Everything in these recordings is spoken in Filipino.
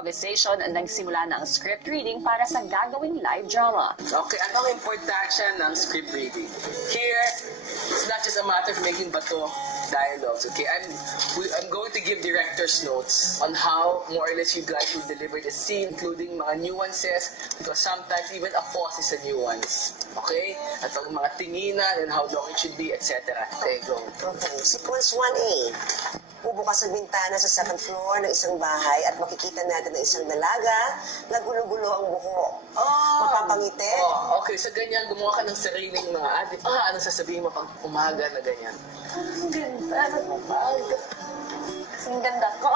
improvisation, nagsimula na ang script reading para sa gagawing live drama. Okay, ano ang importansya ng script reading? Here, it's not just a matter of making bato dialogues, okay? I'm going to give director's notes on how more or less you guys will deliver the scene, including mga nuances, because sometimes even a pause is a nuance, okay? At ang mga tinginan and how long it should be, etc. Okay, go. Okay, sequence 1A. Bubukas ang bintana sa 7th floor ng isang bahay at makikita natin ang isang dalaga na gulo-gulo ang buhok. Mapapangiti. Okay, so ganyan, gumawa ka ng sariling mga adlib. Ano sasabihin mo pag umaga na ganyan? Ang ganda ng umaga. Ang ganda ko.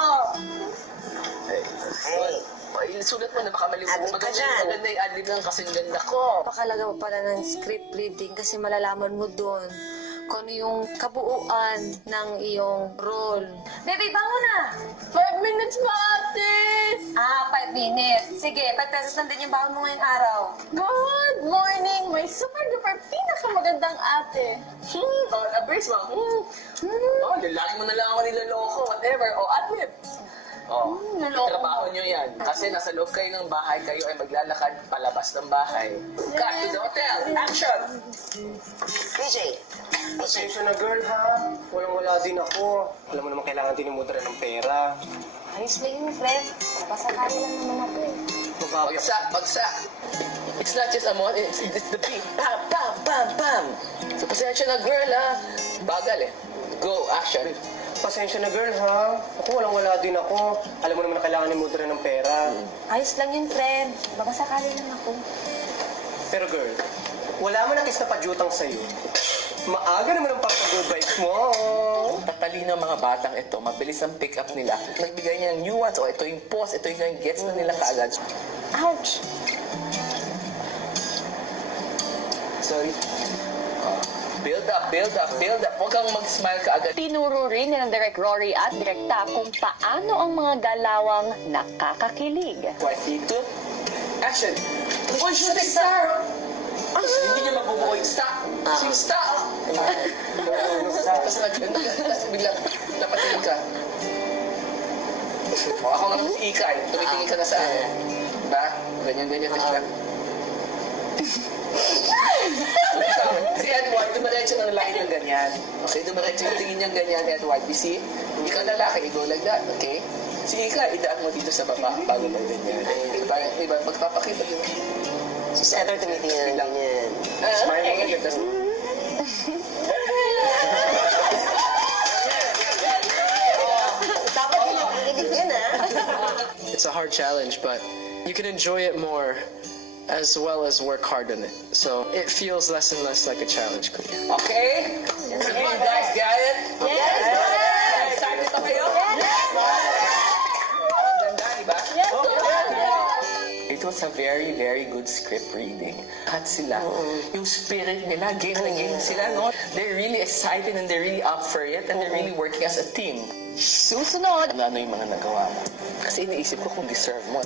Okay. Sulat mo na baka malimutan. Adlib ka dyan. Maganda yung adlib lang kasi ganda ko. Pakalaga mo pala ng script reading kasi malalaman mo doon kung ano yung kabuuan ng iyong role. Baby, bango na! 5 minutes pa, ate! 5 minutes. Sige, 5 pesos lang din yung baon mo ngayong araw. Good morning, my super-duper pinakamagandang ate. Brace mo. Lagi mo na lang ako niloloko, whatever. adlib. Trabaho nyo yan. Kasi nasa loob kayo ng bahay, kayo ay maglalakad palabas ng bahay. Cut to the hotel. Action! PJ. Pasensya na girl ha. Walang-wala din ako. Alam mo naman kailangan din ni Mudra ng pera. Ayos lang yun, friend. Napasakali lang naman ako eh. Bagsak. It's not just a mod, it's the beat. Bam, bam, bam, bam. So pasensya na girl ha. Bagal eh. Go, action. Pasensya na girl ha. Ako walang-wala din ako. Alam mo naman na kailangan ni Mudra ng pera. Ayos lang yun, friend. Baka sakali lang ako. Pero girl, wala man nakis na padyutang sa'yo. Maaga naman ang pagpag-advise mo. Tatalino ng mga batang ito, mabilis ang pick-up nila. Nagbigay niya ng nuance, ito yung pause, ito yung gets na nila kaagad. Ouch! Sorry. Build up. Huwag kang mag-smile kaagad. Tinuro rin ni ng Direk Rory at Direk Ta kung paano ang mga galawang nakakakilig. 1, 2, action! Uy, shooting star! Hindi niya mabubuo yung stop. Yung stop! Tapos biglang napatingin ka. Ako nga si Ikay, tumitingin ka na sa akin. Diba? Ganyan. Si Edward, dumiretso ng lalaki ng ganyan. Okay, dumiretso yung tingin niyang ganyan, Edward. You see? Ikaw lalaki, go like that, okay? Si Ikay, idaan mo dito sa baba bago mo ganyan. Diba? Magpapakita din. Si Heather tumitingin lang yan. Smile mo ganyan. Dapat yung yan It's a hard challenge, but you can enjoy it more as well as work hard on it. So it feels less and less like a challenge. Okay? You guys got it? Yes! Excited pa kayo? Ganda, diba? It was a very, very good script reading. Cut sila. Yung spirit nila, game na game sila, no? They're really excited and they're really up for it and they're really working as a team. Susunod, Ano yung mga nagawa mo? Kasi iniisip ko kung deserve mo.